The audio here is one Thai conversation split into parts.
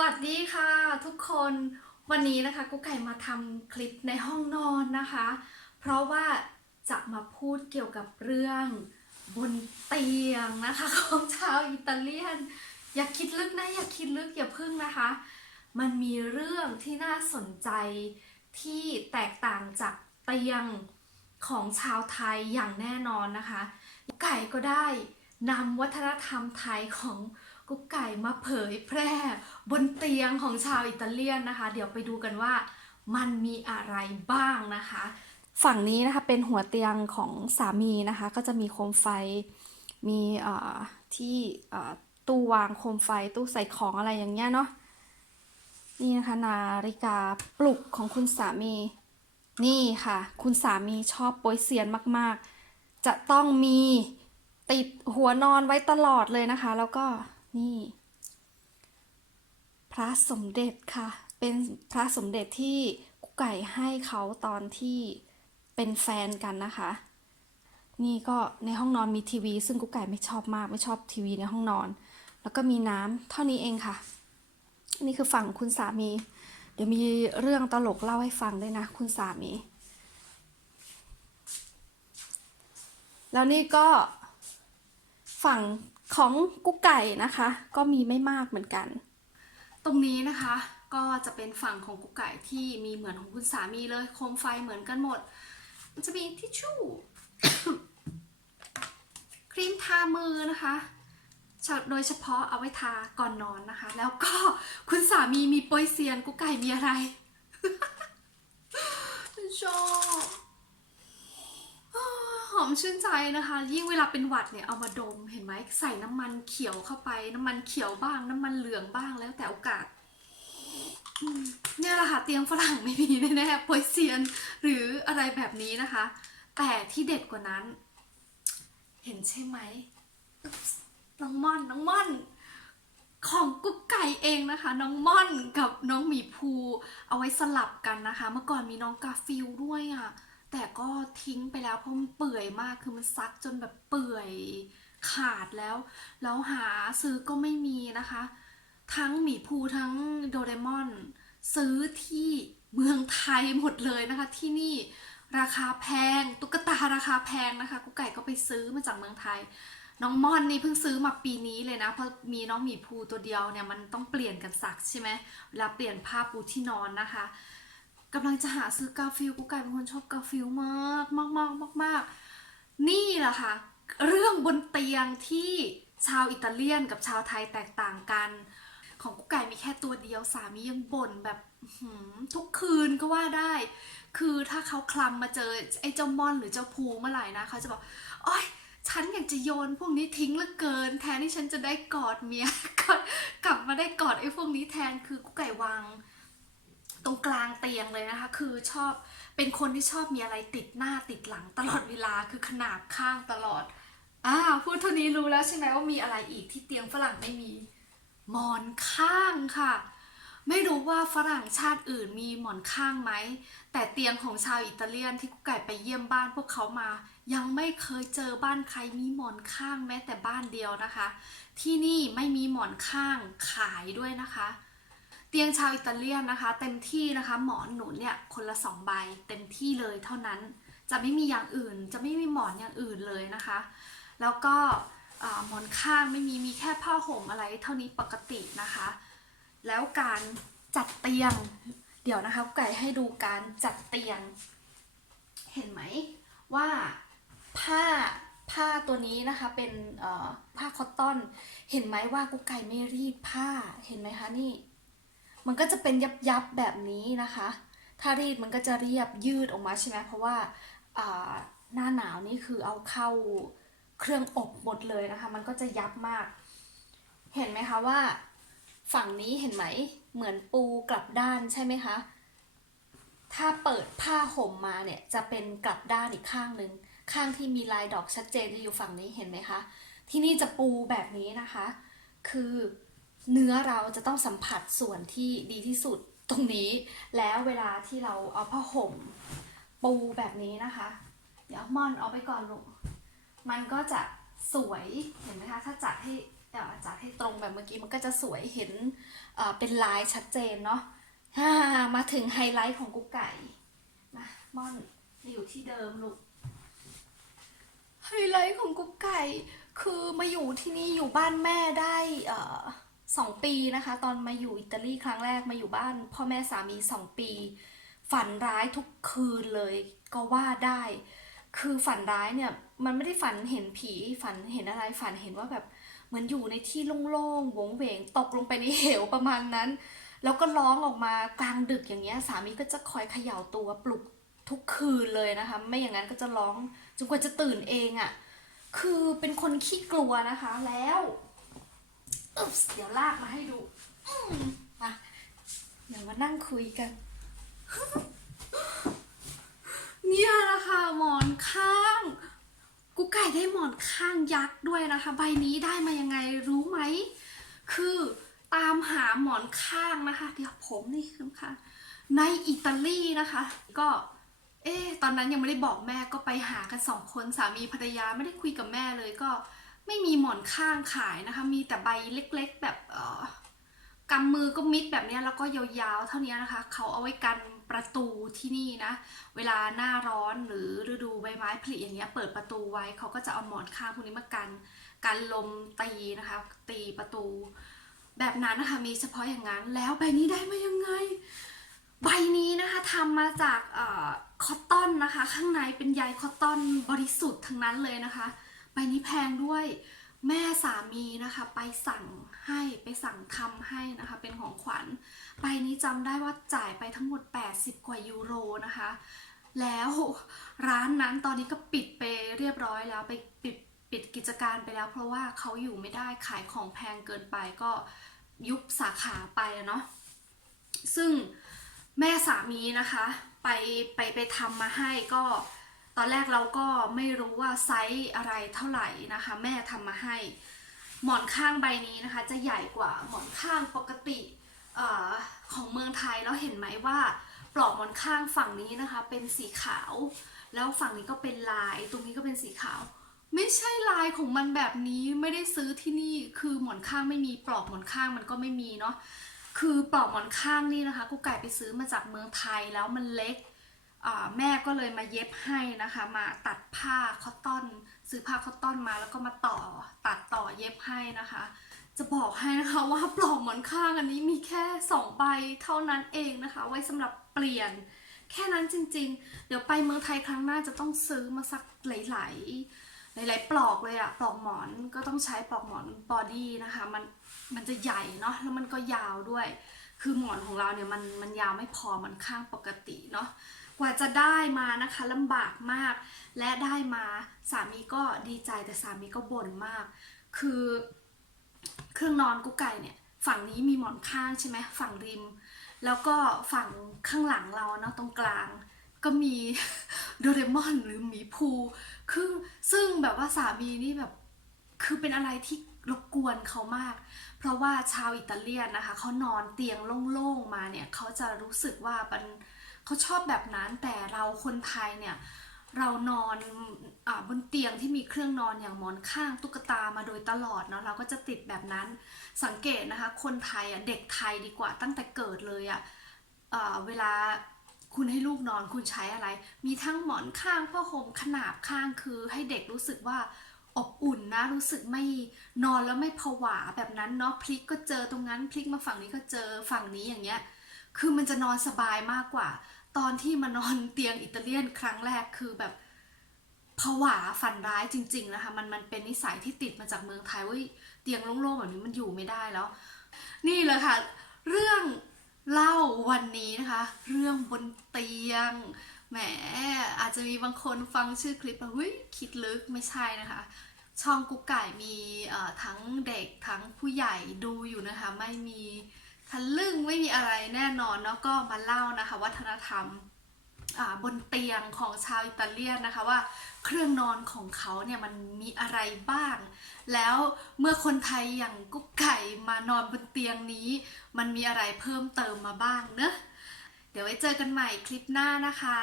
วัสดีค่ะทุกคนวันนี้นะคะกุ๊กไก่มาทำคลิปในห้องนอนนะคะ เพราะว่าจะมาพูดเกี่ยวกับเรื่องบนเตียงนะคะของชาวอิตาเลียน อย่าคิดลึกนะอย่าคิดลึกอย่าพึ่งนะคะ มันมีเรื่องที่น่าสนใจที่แตกต่างจากเตียงของชาวไทยอย่างแน่นอนนะคะ ไก่ก็ได้นำวัฒนธรรมไทยของ กุ๊กไก่มาเผยแพร่ บนเตียงของชาวอิตาเลียนนะคะ เดี๋ยวไปดูกันว่ามันมีอะไรบ้างนะคะ ฝั่งนี้นะคะเป็นหัวเตียงของสามีนะคะ ก็จะมีโคมไฟมีที่ตู้วางโคมไฟตู้ใส่ของอะไรอย่างเงี้ยเนาะนี่นะคะนาฬิกาปลุกของคุณสามี นี่ค่ะ คุณสามีชอบโปยเซียนมาก ๆ จะต้องมีติดหัวนอนไว้ตลอดเลยนะคะ แล้วก็ นี่ พระสมเด็จค่ะ เป็นพระสมเด็จที่กุ๊กไก่ให้เขาตอนที่เป็นแฟนกันนะคะ นี่ก็ในห้องนอนมีทีวี ซึ่งกุ๊กไก่ไม่ชอบมากไม่ชอบทีวีในห้องนอน แล้วก็มีน้ำเท่านี้เองค่ะ นี่คือฝั่งคุณสามี เดี๋ยวมีเรื่องตลกเล่าให้ฟังด้วยนะ คุณสามี แล้วนี่ก็ฝั่ง ของกุ๊กไก่นะคะ ก็มีไม่มากเหมือนกัน ตรงนี้นะคะก็จะเป็นฝั่งของกุ๊กไก่ที่มีเหมือนของคุณสามีเลยโคมไฟเหมือนกันหมด มันจะมีทิชชู่ครีมทามือนะคะโดยเฉพาะเอาไว้ทาก่อนนอนนะคะ แล้วก็คุณสามีมีโปยเซียนกุ๊กไก่มีอะไรชอบอ้าวหอ มชื่นใจนะคะ ยิ่งเวลาเป็นหวัดเนี่ยเอามาดมเห็นไหมใส่น้ำมันเขียวเข้าไป น้ำมันเขียวบ้าง น้ำมันเหลืองบ้างแล้วแต่โอกาสเนี่ยแหละค่ะเตียงฝรั่งไม่มีแน่ๆโปยเซียนหรืออะไรแบบนี้นะคะ แต่ที่เด็ดกว่านั้น เห็นใช่ไหมน้องม่อนน้องม่อนของกุ๊กไก่เองนะคะ น้องม่อนกับน้องหมีภู เอาไว้สลับกันนะคะ เมื่อก่อนมีน้องกาฟิลด้วยอะ่ะ แต่ก็ทิ้งไปแล้วเพราะมันเปื่อยมากคือมันซักจนแบบเปื่อยขาดแล้ว แล้วหาซื้อก็ไม่มีนะคะ ทั้งหมีภูทั้งโดเรมอน ซื้อที่เมืองไทยหมดเลยนะคะ ที่นี่ราคาแพง ตุ๊กตาราคาแพงนะคะกุ๊กไก่ก็ไปซื้อมาจากเมืองไทย น้องม่อนนี่เพิ่งซื้อมาปีนี้เลยนะเพราะมีน้องหมีภูตัวเดียวเนี่ยมันต้องเปลี่ยนกันสักใช่ไหมเวลาเปลี่ยนผ้าปูที่นอนนะคะ กำลังจะหาซื้อกาฟิลกูไก่เป็นคนชอบกาฟิลมากมากมากมากมากนี่แหละค่ะ เรื่องบนเตียงที่ชาวอิตาเลียนกับชาวไทยแตกต่างกัน ของกุ๊กไก่มีแค่ตัวเดียวสามียังบ่นแบบหืทุกคืนก็ว่าได้ คือถ้าเขาคลำมาเจอไอ้เจ้ามอนหรือเจ้าภูเมื่อไหร่นะเขาจะบอกโอ๊ยฉันอยากจะโยนพวกนี้ทิ้งเหลือเกิน แทนที่ฉันจะได้กอดเมียกอดกลับมาได้กอดไอ้พวกนี้แทนคือกุ๊กไก่วาง ตรงกลางเตียงเลยนะคะ คือชอบเป็นคนที่ชอบมีอะไรติดหน้าติดหลังตลอดเวลาคือขนาบข้างตลอดอ่าพูดเท่านี้รู้แล้วใช่ไหมว่ามีอะไรอีกที่เตียงฝรั่งไม่มีหมอนข้างค่ะ ไม่รู้ว่าฝรั่งชาติอื่นมีหมอนข้างไหม แต่เตียงของชาวอิตาเลียนที่กุ๊กไก่ไปเยี่ยมบ้านพวกเขามา ยังไม่เคยเจอบ้านใครมีหมอนข้างแม้แต่บ้านเดียวนะคะ ที่นี่ไม่มีหมอนข้างขายด้วยนะคะ เตียงชาวอิตาเลียนนะคะ เต็มที่นะคะหมอนหนุนเนี่ยคนละสองใบ เต็มที่เลยเท่านั้นจะไม่มีอย่างอื่น จะไม่มีหมอนอย่างอื่นเลยนะคะ แล้วก็หมอนข้างไม่มีมีแค่ผ้าห่มอะไรเท่านี้ปกตินะคะ แล้วการจัดเตียง เดี๋ยวนะคะไก่ให้ดูการจัดเตียง เห็นไหมว่าผ้าผ้าตัวนี้นะคะเป็นผ้าคอตตอน เห็นไหมว่ากุ๊กไก่ไม่รีดผ้าเห็นไหมคะนี่ มันก็จะเป็นยับยับๆแบบนี้นะคะ ถ้ารีดมันก็จะเรียบยืดออกมาใช่ไหมเพราะว่าหน้าหนาวนี่คือเอาเข้าเครื่องอบหมดเลยนะคะ มันก็จะยับมาก เห็นไหมคะว่า ฝั่งนี้เห็นไหมเหมือนปูกลับด้านใช่ไหมคะ ถ้าเปิดผ้าห่มมาเนี่ยจะเป็นกลับด้านอีกข้างหนึ่งข้างที่มีลายดอกชัดเจนจะอยู่ฝั่งนี้เห็นไหมคะ ที่นี่จะปูแบบนี้นะคะ คือ เนื้อเราจะต้องสัมผัสส่วนที่ดีที่สุดตรงนี้ แล้วเวลาที่เราเอาผ้าห่มปูแบบนี้นะคะ เดี๋ยวมอนเอาไปก่อนลูกมันก็จะสวยเห็นไหมคะ ถ้าจัดให้เดี๋ยวอาจารย์ให้ตรงแบบเมื่อกี้มันก็จะสวยเห็นเออเป็นลายชัดเจนเนาะมาถึงไฮไลท์ของกุ๊กไก่มาม่อนอยู่ที่เดิมลูกไฮไลท์ของกุ๊กไก่คือมาอยู่ที่นี่อยู่บ้านแม่ได้เอ่อ สองปีนะคะ ตอนมาอยู่อิตาลีครั้งแรกมาอยู่บ้าน พ่อแม่สามีสองปี ฝันร้ายทุกคืนเลย ก็ว่าได้ คือฝันร้ายเนี่ยมันไม่ได้ฝันเห็นผีฝันเห็นอะไรฝันเห็นว่าแบบเหมือนอยู่ในที่โล่งๆวงเวงตกลงไปในเหวประมาณนั้น แล้วก็ร้องออกมากลางดึกอย่างเงี้ยสามีก็จะคอยเขย่าตัวปลุกทุกคืนเลยนะคะ ไม่อย่างนั้นก็จะร้องจนกว่าจะตื่นเองอะ่ะคือเป็นคนขี้กลัวนะคะแล้ว อึ๊บเดี๋ยวลากมาให้ดูอืมมาเดี๋ยวมานั่งคุยกัน เนี่ยนะคะหมอนข้าง กูไก่ได้หมอนข้างยักษ์ด้วยนะคะ ใบนี้ได้มายังไงรู้ไหม คือตามหาหมอนข้างนะคะ เดี๋ยวผมนี่คือค่ะ ในอิตาลีนะคะ ก็ เอ๊ะตอนนั้นยังไม่ได้บอกแม่ก็ไปหากันสองคนสามีภรรยาไม่ได้คุยกับแม่เลยก็ ไม่มีหมอนข้างขายนะคะ มีแต่ใบเล็กๆ แบบเออกำมือก็มิดแบบนี้แล้วก็ยาวๆ เท่านี้นะคะ เขาเอาไว้กันประตูที่นี่นะ เวลาหน้าร้อนหรือฤดูใบไม้ผลิอย่างเงี้ยเปิดประตูไว้เขาก็จะเอาหมอนข้างพวกนี้มากันกันลมตีนะคะ ตีประตู แบบนั้นนะคะมีเฉพาะอย่างนั้น แล้วใบนี้ได้มายังไง ใบนี้นะคะทำมาจากเอ่อคอตตอนนะคะ ข้างในเป็นใยคอตตอนบริสุทธิ์ทั้งนั้นเลยนะคะ ใบนี้แพงด้วยแม่สามีนะคะไปสั่งให้ไปสั่งทำให้นะคะเป็นของขวัญใบนี้จำได้ว่าจ่ายไปทั้งหมด 80 กว่ายูโรนะคะ แล้วร้านนั้นตอนนี้ก็ปิดไปเรียบร้อยแล้วไปปิดปิดกิจการไปแล้ว เพราะว่าเขาอยู่ไม่ได้ขายของแพงเกินไปก็ยุบสาขาไปเนาะซึ่งแม่สามีนะคะ ไปไปไปทำมาให้ก็ ตอนแรกเราก็ไม่รู้ว่าไซส์อะไรเท่าไหร่นะคะ แม่ทำมาให้ หมอนข้างใบนี้นะคะ จะใหญ่กว่าหมอนข้างปกติออของเมืองไทยแล้วเห็นไหมว่าปลอกหมอนข้างฝั่งนี้นะคะ เป็นสีขาว แล้วฝั่งนี้ก็เป็นลาย ตรงนี้ก็เป็นสีขาว ไม่ใช่ลายของมันแบบนี้ไม่ได้ซื้อที่นี่คือหมอนข้างไม่มีปลอกหมอนข้างมันก็ไม่มีเนาะคือปลอกหมอนข้างนี่นะคะกูไก่ไปซื้อมาจากเมืองไทยแล้วมันเล็ก แม่ก็เลยมาเย็บให้นะคะ มาตัดผ้าคอตตอน ซื้อผ้าคอตตอนมาแล้วก็มาต่อตัดต่อเย็บให้นะคะ จะบอกให้นะคะว่าปลอกหมอนข้างอันนี้มีแค่2ใบเท่านั้นเองนะคะ ไว้สำหรับเปลี่ยน แค่นั้นจริง ๆ เดี๋ยวไปเมืองไทยครั้งหน้าจะต้องซื้อมาสักหลายๆหลายๆปลอกเลยอะปลอกหมอนก็ต้องใช้ปลอกหมอนบอดี้นะคะ มันมันจะใหญ่เนาะแล้วมันก็ยาวด้วย คือหมอนของเราเนี่ยมันมันยาวไม่พอมันข้างปกติเนาะกว่าจะได้มานะคะลำบากมาก และได้มาสามีก็ดีใจแต่สามีก็บ่นมาก คือเครื่องนอนกุ๊กไก่เนี่ยฝั่งนี้มีหมอนข้างใช่ไหมฝั่งริม แล้วก็ฝั่งข้างหลังเราเนาะตรงกลาง ก็มีโดเรมอนหรือหมีภูคือซึ่งแบบว่าสามีนี่แบบคือเป็นอะไรที่ รบกวนเขามาก เพราะว่าชาวอิตาเลียนนะคะเขานอนเตียงโล่งๆมาเนี่ยเขาจะรู้สึกว่ามันเขาชอบแบบนั้นแต่เราคนไทยเนี่ยเรานอนอบนเตียงที่มีเครื่องนอนอย่างหมอนข้างตุ๊กตามาโดยตลอดเนาะเราก็จะติดแบบนั้นสังเกตนะคะ คนไทยอะเด็กไทยดีกว่าตั้งแต่เกิดเลยอะเอ่อเวลาคุณให้ลูกนอนคุณใช้อะไร มีทั้งหมอนข้างผ้าห่มขนาบข้างคือให้เด็กรู้สึกว่า อบอุ่นนะ รู้สึกไม่นอนแล้วไม่ผวาแบบนั้นเนาะพลิกก็เจอตรงนั้นพลิกมาฝั่งนี้ก็เจอฝั่งนี้อย่างเงี้ย คือมันจะนอนสบายมากกว่า ตอนที่มานอนเตียงอิตาเลียนครั้งแรกคือแบบผวาฝันร้ายจริง ๆ นะคะ มันมันเป็นนิสัยที่ติดมาจากเมืองไทยว่าเตียงโล่งๆแบบนี้มันอยู่ไม่ได้แล้ว นี่เลยค่ะ เรื่องเล่าวันนี้นะคะ เรื่องบนเตียงแหมอาจจะมีบางคนฟังชื่อคลิปแล้วเฮ้ยคิดลึกไม่ใช่นะคะ ช่องกุ๊กไก่มีทั้งเด็กทั้งผู้ใหญ่ดูอยู่นะคะ ไม่มีทะลึ่งไม่มีอะไรแน่นอนเนาะก็มาเล่านะคะ วัฒนธรรมบนเตียงของชาวอิตาเลียนนะคะว่าเครื่องนอนของเขาเนี่ยมันมีอะไรบ้าง แล้วเมื่อคนไทยอย่างกุ๊กไก่มานอนบนเตียงนี้ มันมีอะไรเพิ่มเติมมาบ้างเนอะเดี๋ยวไว้เจอกันใหม่คลิปหน้านะคะ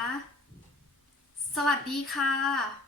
สวัสดีค่ะ